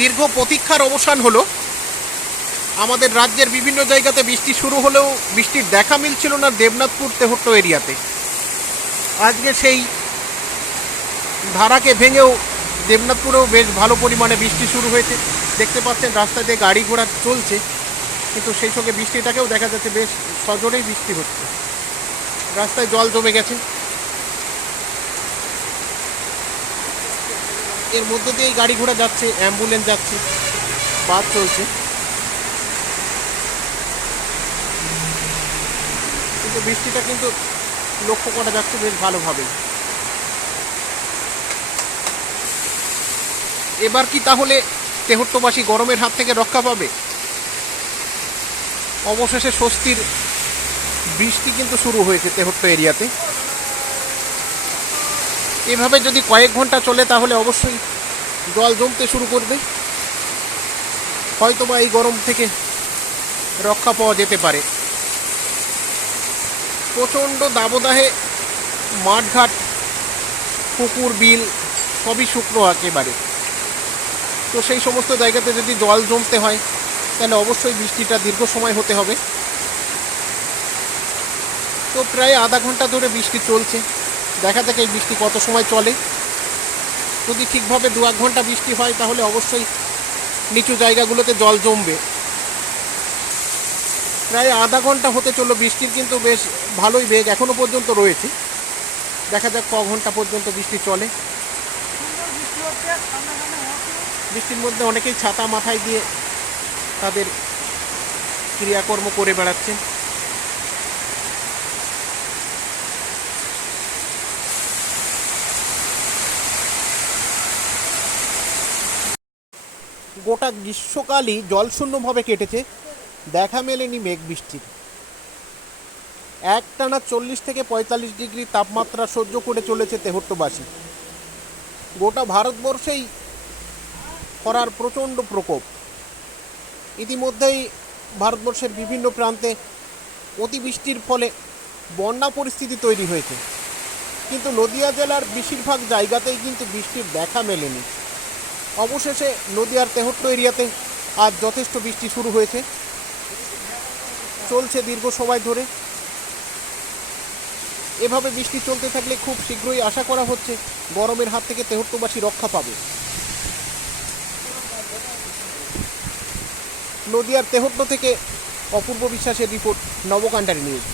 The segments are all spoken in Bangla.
দীর্ঘ প্রতীক্ষার অবসান হলো। আমাদের রাজ্যের বিভিন্ন জায়গাতে বৃষ্টি শুরু হলেও বৃষ্টির দেখা মিলছিল না দেবনাথপুর তেহট্ট এরিয়াতে। আজকে সেই ধারাকে ভেঙেও দেবনাথপুরেও বেশ ভালো পরিমাণে বৃষ্টি শুরু হয়েছে। দেখতে পাচ্ছেন, রাস্তা দিয়ে গাড়ি ঘোড়া চলছে, কিন্তু সেই সঙ্গে বৃষ্টিটাকেও দেখা যাচ্ছে বেশ সজোরেই বৃষ্টি হচ্ছে। রাস্তায় জল জমে গেছে। এর মধ্য দিয়েই গাড়ি ঘোড়া যাচ্ছে অ্যাম্বুলেন্স যাচ্ছে। বাস চলছে। কিন্তু বৃষ্টিটা কিন্তু লক্ষ্য করা যাচ্ছে বেশ ভালোভাবেই। এবার কি তাহলে তেহট্টবাসী গরমের হাত থেকে রক্ষা পাবে? অবশেষে স্বস্তির বৃষ্টি কিন্তু শুরু হয়েছে তেহট্ট এরিয়াতে। এভাবে যদি কয়েক ঘণ্টা চলে তাহলে অবশ্যই জল জমতে শুরু করবে। হয়তোবা এই গরম থেকে রক্ষা পাওয়া যেতে পারে। প্রচণ্ড দাবদাহে মাঠঘাট, পুকুর, বিল সবই শুকনো একেবারে। তো সেই সমস্ত জায়গাতে যদি জল জমতে হয়, তাহলে অবশ্যই বৃষ্টিটা দীর্ঘ সময় হতে হবে। তো প্রায় আধা ঘণ্টা ধরে বৃষ্টি চলছে। দেখা যাক এই বৃষ্টি কত সময় চলে। যদি ঠিকভাবে দু এক ঘণ্টা বৃষ্টি হয়, তাহলে অবশ্যই নিচু জায়গাগুলোতে জল জমবে। প্রায় আধা ঘণ্টা হতে চলল বৃষ্টির, কিন্তু বেশ ভালোই বেগ এখনও পর্যন্ত রয়েছে। দেখা যাক ক ঘণ্টা পর্যন্ত বৃষ্টি চলে। বৃষ্টির মধ্যে অনেকেই ছাতা মাথায় দিয়ে তাদের ক্রিয়াকর্ম করে বেড়াচ্ছেন। গোটা গ্রীষ্মকালই জলশূন্যভাবে কেটেছে। দেখা মেলেনি মেঘ বৃষ্টির। একটানা চল্লিশ থেকে পঁয়তাল্লিশ ডিগ্রি তাপমাত্রা সহ্য করে চলেছে তেহট্টবাসী। গোটা ভারতবর্ষেই খরার প্রচণ্ড প্রকোপ। ইতিমধ্যেই ভারতবর্ষের বিভিন্ন প্রান্তে অতিবৃষ্টির ফলে বন্যা পরিস্থিতি তৈরি হয়েছে। কিন্তু নদিয়া জেলার বেশিরভাগ জায়গাতেই কিন্তু বৃষ্টির দেখা মেলেনি। অবশেষে নদিয়ার তেহট্ট এরিয়াতে আজ যথেষ্ট বৃষ্টি শুরু হয়েছে। চলছে দীর্ঘ সময় ধরে। এভাবে বৃষ্টি চলতে থাকলে খুব শীঘ্রই আশা করা হচ্ছে গরমের হাত থেকে তেহট্টবাসী রক্ষা পাবে। নদিয়ার তেহট্ট থেকে অপূর্ব বিশ্বাসের report Nabakandari news.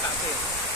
sa akin.